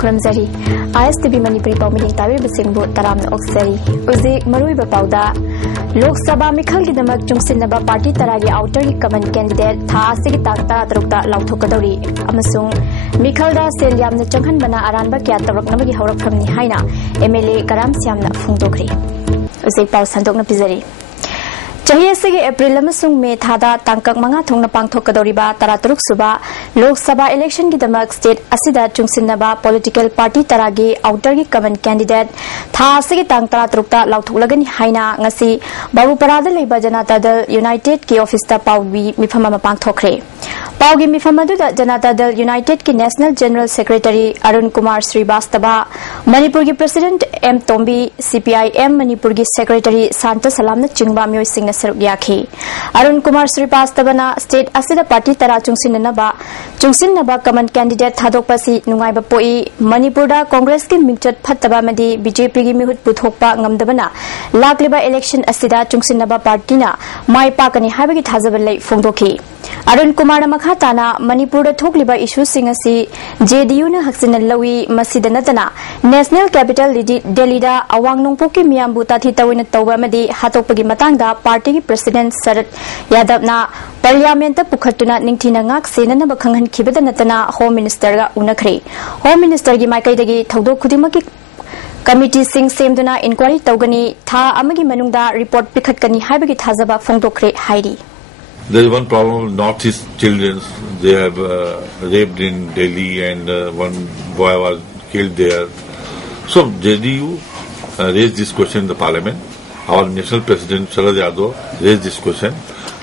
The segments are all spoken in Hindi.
Kuramzari ISTV Manipuri Paumini Tabi Basingbo Taram Oxari Uzi Marui Bapauda Lok Sabha Mikhal Gidamak Jungsinaba Party Taragi Outer Common Candidate Tha Sigi Takta Trukta Lauthokadori Amasung Mikhalda Selyam the Changhan Bana Aranba Kyatarak Namagi Horak from Nihaina MLA Karam Siamna Fungdokri Uzi Pau Sandokna Pizari Chahiye sege April amasung May thada tangkak manga thongna pangthokadoriba taraturuk suba Lok Sabha election gidamak state asida chungsinnaba political party taragi outer gi common candidate tha sege tang taraturukta lauthoklagani haina ngasi Babuparada leiba Janata Dal United ki office ta pawbi mifama pangthokre Pawgi mifamaduda Janata Dal United ki National General Secretary Arun Kumar Srivastava Manipur ki President M Tombi CPIM Manipur ki Secretary Santa Salamna chingba myoy singna Yakhi Arun Kumar Srivastava state asida party tara chungsinnaba common candidate thadokpasi nungaiba poi Manipurda Congress ki mingchat phattaba madi BJP gi mihut puthokpa ngamdabana lakliba election asida chungsinnaba party na mai pakani habagi thajabal fongdoki Arun Kumar Makhatana Manipurda thokliba issue singasi JDU na haksina lawi masida natana National Capital Delhi da awang nongpoki miyambu tathi tawina tawba madi hatokpagi matangda party ki President Sarat Yadav na Parliament pukhatuna ningthina ngak senana bakhangan khibada natana Home Minister ga unakhre Home Minister gi maikai dagi thawdo khudimaki Committee sing semduna inquiry tawgani tha amagi manungda report pikhatkani haibagi thajaba fongdokre hairi There is one problem with Northeast children. They have raped in Delhi and one boy was killed there. So JDU raised this question in the parliament. Our national president Sharad Yadav raised this question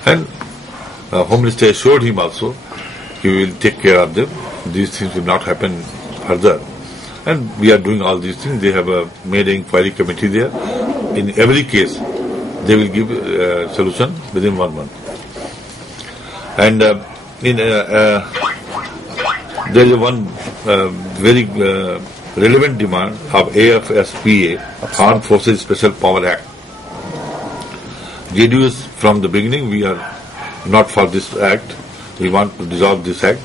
and Home Minister assured him also he will take care of them. These things will not happen further. And we are doing all these things. They have made an inquiry committee there. In every case, they will give a solution within 1 month. And there is one very relevant demand of AFSPA, Armed Forces Special Power Act. JDU is from the beginning, we are not for this act. We want to dissolve this act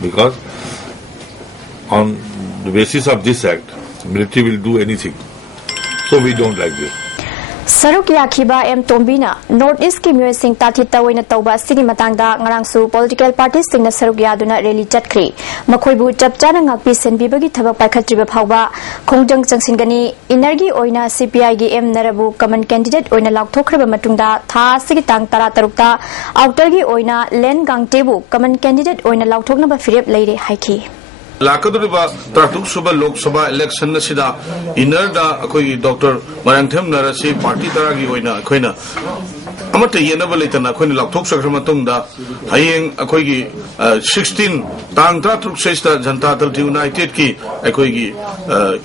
because on the basis of this act, military will do anything. So we don't like this. Saruk Yakhiba M Tombina North East ki myoy sing tathi tawina tawba sigi matangda ngarangsu political parties singna saruk yaduna rally chatkri makhoibu chapchana ngakpi senbibagi thabak paikhatriba phawba khongjang changsingani energy oina CPI gi M Narabu common candidate oina laukthokhraba matungda tha sigi tang tara tarukta outer gi oina Len Gangtebu common candidate oina laukthoknaba firep leire haiki Lakaduriba Tratuk Suba Lok Sabha election Sida Inerda Akoi Dr. Maranthem Narasi Party Taragi Oina Koina Amata Yenabalita Koni Laktok Sakramatunda Haying Akoigi 16 Tang Tratuk Sesta Jantatal United Ki Akoigi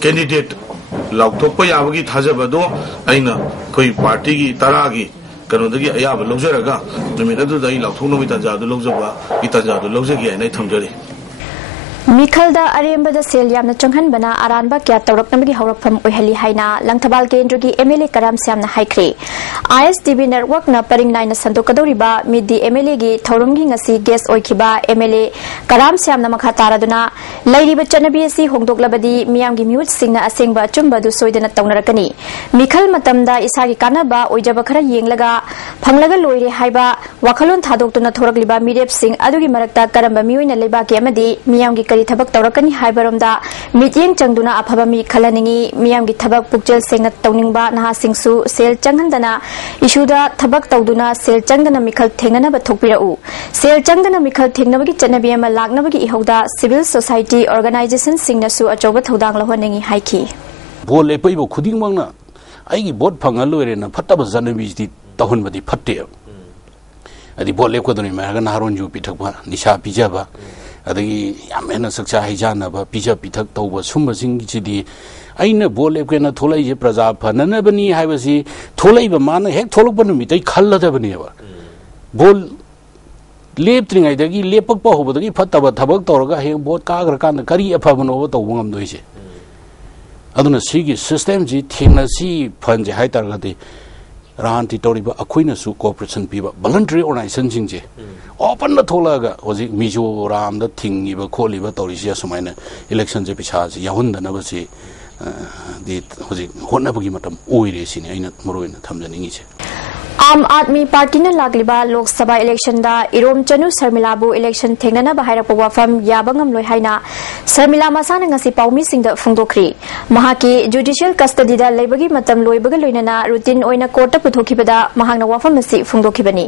candidate Laktopa Yavagi Hazabado Aina Koi Party Taragi Kanodagi Ayab Lozeraga the Minadu Dai Laktono Vitaja the Lozaba Itaja the Lozagi and Itamjari Mikhalda Arembada Selyam Changhan Bana Aranba Kya Torok Namagi Horok from Uheli Haina, Langtabal Kendrugi MLA Karam Siam na Haikre. ISTV network na paring nine Santokadoriba, mid the MLA gi Torungi Ngasi guest Oikiba, MLA Karam Siam na Makataraduna, Lady Bachanabi, Hongdok Labadi, Miamgi Mute Singna Asingba Chumba do Soidana Tongarakani. Mikhal Matamda Isagi Kanaba, Ojabakara Yinglaga, Panglaga Loire Haiba, Wakalun Tadok to Natorogliba, Midep Sing, Adugi Marakta, Karamba Muin and Leba Gamadi, Miamgi Tabak Torakani Haibarumda, Meeting Changduna Apabami Kalaningi, Miamgi Tabak Pukjel Sengat Toningba, Naha Singsu, Sel Changandana, Ishuda Tabak Tauduna, Sel Changana Mikal Tengana Batopirau, Sel Changana Mikal Tengnavaki Chanabiama Lagnavaki Ihoda, Civil Society Organization Singnasu Achoba Todang Lahoningi Haiki. Bole Paibo Kudimana, I bought Pangalo and a Patabazanavis di Tahunbadi Patel. At the Bole Kodoni Magan Haronju Pitapa, Nisha Pijaba. Adagi Yamena Saksa Hijana, Pija Pitak Toba, Sumba Singidi, Aina Bole Quena Tola Prazapa, Nanabani, Hivasi, Tola Mana, Heck Tolobanumi, they color the Veneva. Bol Lepting Idagi, Lepapo, the Pataba Tabak Torga, he bought Kagrakan, the Kari Apavano, the Wam Doise. aduna sigi system ji thingna si phanje hai tar gadi ran ti tori ba akhoina su cooperation piba voluntary organization jingje open na thola ga hoji mijo ram da thingi ba kholi ba tori sia sumaina election je picha ji yahun da na ba si di hoji honna bagi matam oire sini aina moroina thamjani ngi che आम आदमी पार्टी ने लागलिबा लोकसभा इलेक्शन दा इरोम चनु शर्मिलाबु इलेक्शन थेंगना बहायरप वाफम याबंगम लोय हाइना शर्मिला मसाना ngasi पाउमी सिंगदा फुंगदोखरि महाकी जुडिशियल कस्टडी दा लेबगी मतम लोयबगा लोयना रूटीन ओइना कोर्ट पुथोखिबदा महांगना वाफम असि फुंगदोखिबनी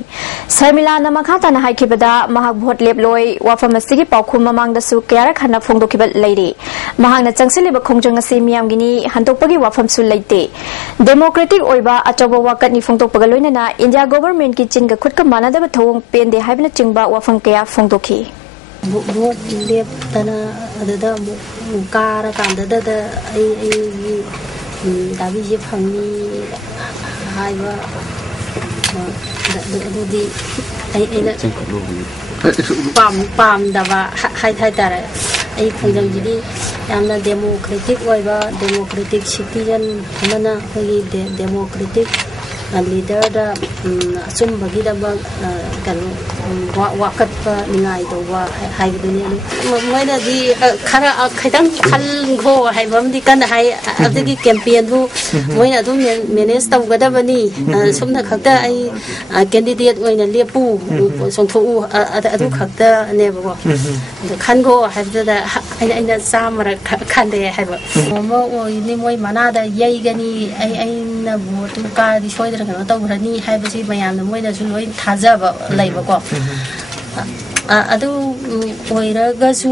शर्मिला ना मखाता ना हाइखिबदा महाक भोट लेब लोय वाफम असि पाउखुम ममांगदा सु क्यारा खाना फुंगदोखिबा लेरि महांगना चंगसिलिबा खोंजंग असि मियामगिनी हंतोकपगी वाफम सु लेते डेमोक्रेटिक ओइबा अचोबा वाकटनी फुंगदोखपगा लोयना इंडिया गवर्नमेंट की चिंग खुद का मानदब थोंग पेंदे हाइबना चिंगबा वाफम कया फोंगदोखि भोट लेपतना अददा कार कांददा दा दाबी जे फंगी हाइबा ददी पाम दबा हाइ तारे आई फंजंग जिदी यामना डेमोक्रेटिक ओइबा डेमोक्रेटिक सिटीजन हमना होगी डेमोक्रेटिक लीडर दा अचुम्बगी दबा कनो वाकत निगाई तोबा हाइबदुनी मोइना दी खरा खैतंग खलगो हाइबमदी कन हाइ अदगी कैंपेन बु मोइना अदु मैनेज तौगदबनी सुमना खक्ता आई कैंडिडेट ओइना लेपु सोंथौ अदु खक्ता नेबो खनगो हाइबदा आइना सामरा खनदे हाइबा मोमो ओइनी मोइ मनादा यैगनी आइना भोट का दि सोइद कनो तौरनी हाइबसी मयामना मोइना सु लोइ थाजबा लैबको अदु ओइरगसु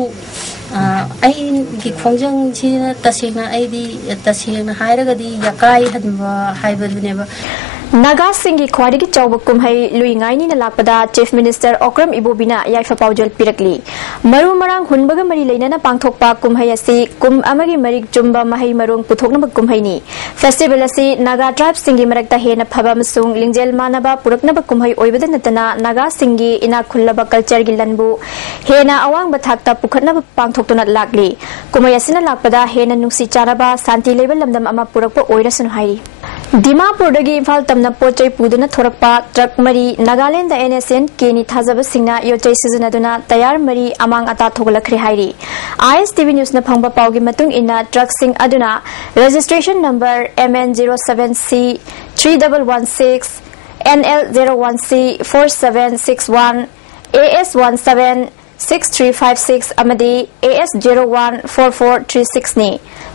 आई की खोंजंग छि तसेंगना आइदी तसेंगना हाइरगदी यकाई हनबा हाइबदुनेबा नागा सिंह की ख्वाड़ी की चौब कुम्हई लुइंगाइनी लापदा चीफ मिनिस्टर ओक्रम इबोबिना याइफा पाउजल पिरकली मरु मरांग हुनबग मरी लेना पांगथोकपा कुम्हई असि कुम अमगी मरिक जुम्बा महई मरोंग पुथोकनब कुम्हईनी फेस्टिवल असि नागा ट्राइब सिंह की मरकता हेना फबा मसुंग लिंगजेल मानबा पुरकनब कुम्हई ओइबद नतना नागा सिंह की इना खुल्लबा कल्चर की लनबु हेना अवांग बथाकता पुखनब पांगथोकतुना लागली कुम्हई असिना लापदा हेना नुक्सी चारबा शांति लेवल लमदम अमा पुरकपा ओइरसन हाइरी दिमापुरदगी इम्फाल तमना पोचै पुदुना थोरकपा ट्रक मरी नागालैंड एनएसएन केनी थाजब सिंगना योचै सिजनदुना तयार मरी अमांग अता थोगलखरे हाइरी ISTV न्यूज न फंगबा पाउगी मतुंग इना ट्रक सिंग अदुना registration number MN07C 3116 NL01C 4761 AS17 6356 amadi AS01 4436 ni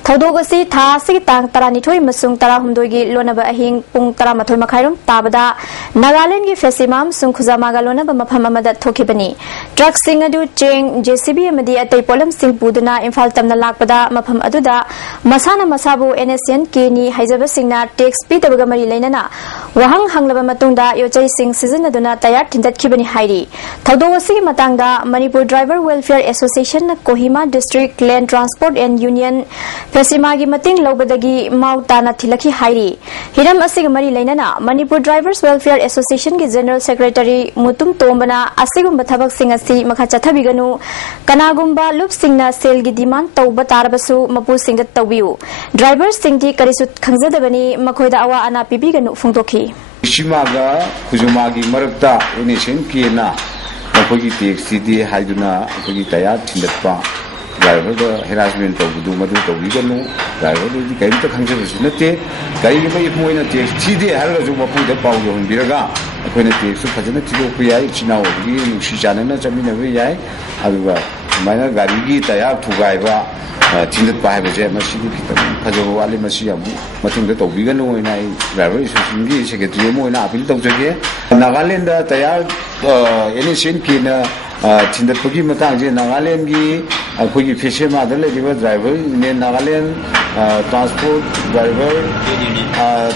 थौदोगसी था से तांग तरानिथोई मसुंग तराहुमदोगी लोनबा अहिंग पुंग तरामथोई मखाइरोम ताबदा नागालैंड की फेसिमाम सुंग खुजामागा लोनबा मफम अमदा थोखिबनी ट्रक सिंग अदु चेंग JCB अमदी अतै पोलम सिंग पुदुना इम्फाल तमना लाकपदा मफम अदुदा मसाना मसाबु NSN केनी हाइजब सिंगना टैक्स पिदबगा मरी लेनना वहंग हंगलबा मतुंगदा योचै सिंग सीजन अदुना तयार थिंदतखिबनी हाइरी थौदोगसी मतंगदा मणिपुर ड्राइवर वेलफेयर एसोसिएशन न Kohima district land transport and union फेसिमागी मतिंग लौबदगी माउताना थिलखि हाइरी हिरम असिग मरी लेनना मणिपुर ड्राइवर्स वेलफेयर एसोसिएशन की जनरल सेक्रेटरी मुतुम तोमबना असिगुम थबक सिंग असि मखा चथबिगनु कनागुम्बा लुप सिंगना सेल की डिमांड तौबा तारबसु मपु सिंग तौबियु ड्राइवर्स सिंगदी करिसु खंगजदबनी मखोयदा अवा अना पिबिगनु फुंगदोखि शिमागा खुजुमागी मरक्ता एनेशन केना मखोगी टेक्सीदी हाइदुना मखोगी तयार थिलतपा ड्राइवर द हेरासमेंट तौबदु मदु तौबिगनु ड्राइवर दि करिमता खंगजबसु नते करिगबा इमोइना टेक्सी दे हारगजु मपुदा पाउगो हनबिरगा अखोइना टेक्सु फजना थिदोकु याय चिनावदि नुसि जानना चमिनबे याय अदुगा माइना गारिगी तयार थुगाइबा थिंदतपा हाइबजे मसिदि खितम फजबो वाले मसि यामु मथुंदा तौबिगनु ओइना ड्राइवर एसोसिएशनगी सेक्रेटरी मोइना अपील तौजगे नागालैंड दा तयार एनएसएन केना थिंदतपगी मतांजे नागालैंड की अखोगी फेसेमादा लेदिबा ड्राइवर ने Nagaland transport driver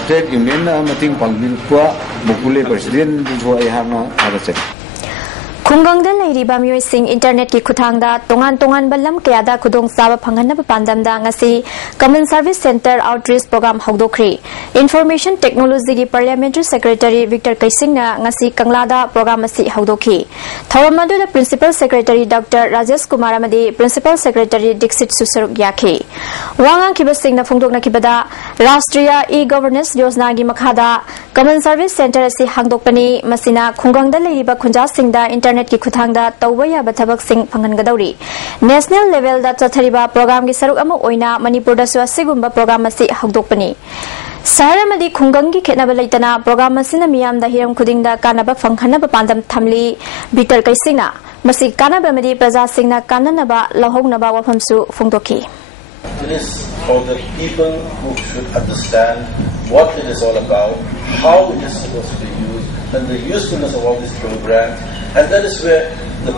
trade union मतिंग पांगबिलपा मुकुले प्रेसिडेंट जो आइहाना आगचै Khunggangda leiriba miyoi sing internet ki khuthangda tongan balam kayada khudong saba phanghanaba pandamda ngasi Common Service Center Outreach Program hogdokri. Information Technology ki Parliamentary Secretary Victor Kaisingna ngasi Kanglada program asi hogdokhi. Thoramadu the Principal Secretary Dr. Rajesh Kumar amadi Principal Secretary Dixit Susaruk yakhi. Wangang kibasing na phongdokna kibada Rashtriya E-Governance Yojana gi makhada Common Service Center asi hangdokpani masina khunggangda leiriba khunja singda internet ki khuthangda tawaya bathabak sing phangangadawri. National level da chathariba program gi saruk ama oina Manipur da sigumba program asi hagdokpani. Saramadi khungangi khetnaba leitana program asina miyam da hiram khudingda kanaba phanghanaba pandam thamli Victor Kaisingna masi kanaba madi praja singna kananaba lahognaba wafamsu phongdokhi. It is for the people who should understand what it is all about, how it is supposed to be used, and the usefulness of all these programs, and that is where the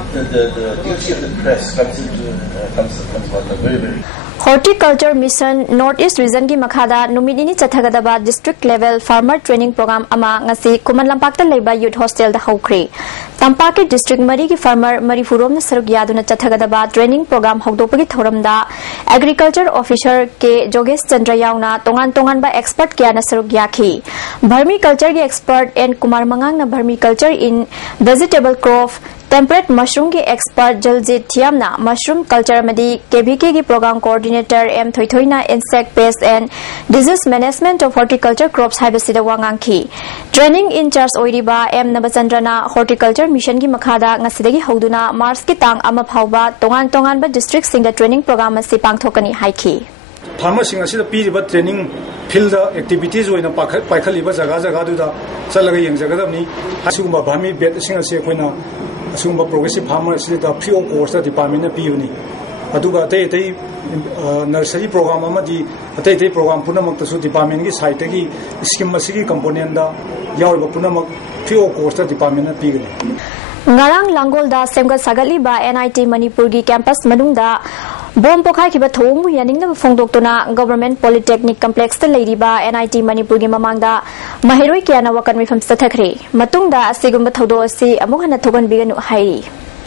duty of the press comes about very, very. Horticulture Mission Northeast Region ki makhada numidini chathagadaba district level farmer training program ama ngasi Kuman Lampakta leiba youth hostel da hokri. Tampaki district mari ki farmer mari furom na saruk yaduna chathagadaba training program hokdopagi thoramda agriculture officer ke Jogesh Chandra yauna tongan ba expert kya na saruk yakhi. Vermiculture ki expert and Kumar Mangang na vermiculture in vegetable crop temperate mushroom ki expert Jaljit Thiamna mushroom culture madi KBK ki program coordinator M Thoithoina insect pest and disease management of horticulture crops haibasida wangangki training in charge oiriba M Nabachandrana horticulture mission ki makhada ngasidagi hoduna Mars ki tang ama phauba tongan ba district singda training program asi pangthokani haiki. Farmer sing asida piriba training field activities oina paikhaliba jaga duda chalaga yengjagadabni asugumba bhami bet sing ase koina asumba progressive farmer asida free course department na piuni aduga tay nursery program amadi tay program punamak tasu department ki site ki scheme asigi component da yawiba punamak free course department na pigani. Ngarang Langol da semgat sagali ba NIT Manipur gi campus manungda bom pokhai ki ba thong yaning na phongdoktuna government polytechnic complex ta leiriba NIT Manipur gi mamangda mahiroi kyana wakan mifam sathakri matungda asigumba thodo asi amuk hana thogan biganu hairi.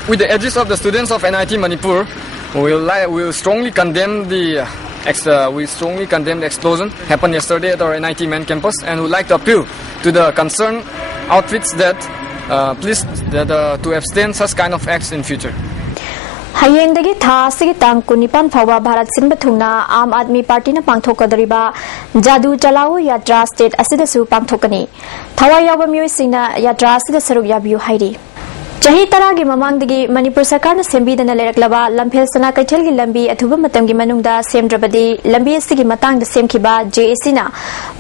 With the address of the students of NIT Manipur, we will strongly condemn the explosion happened yesterday at our NIT main campus, and would like to appeal to the concerned outfits that to abstain such kind of acts in future. Hayengdagi tha sigi tang kunipan phawa Bharat Sinba thungna Aam Aadmi Party na pangthokadariba Jadu Chalao Yatra state asida su pangthokani. Thawai yawa miyoi singna yatra asida saruk yabiu hairi. Chahi taragi mamangdagi Manipur Sarkar na sembidana leraklaba Lamphel Sana Kaithel gi lambi athuba matamgi manungda semdrabadi lambi asigi matangda semkhiba JAC na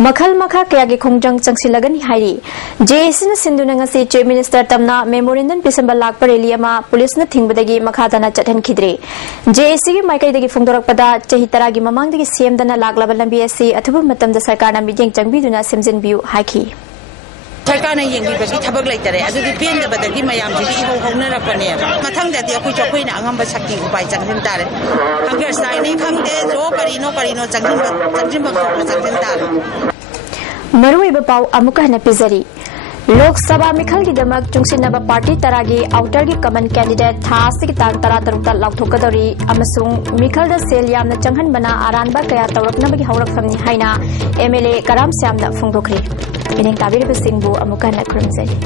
makhal makha kaya gi khongjang changsilagani hairi. JAC na sinduna ngasi Chief Minister tamna memorandum pisamba lakpa rally ama police na thingbadagi makhadana chathan khidre. JAC gi maikaidagi phongdorakpada chahi taragi mamangdagi semdana laklaba lambi asi athuba matamda sarkar na midyeng changbiduna semjinbiu haiki. Sarkana yengi bagi thabak laitare adudi pen da badagi mayam jidi ho hona rakane mathang da ti akoi chokoi na angam ba sakti upai changjin tare hunger sai ni khangte jo karino changjin ba changjin tare marui ba pau amuka na pizari Lok Sabha Mikhal ki damak chungsinaba party taragi outer ki common candidate tha sigi tang tara tarukta lauthokadari amasung Mikhal da sel yamna changhan bana aranba kaya tawrakna bagi haurak famni haina MLA Karam Syamna phongdokri Ining tabir bisingbu amuka na krumzali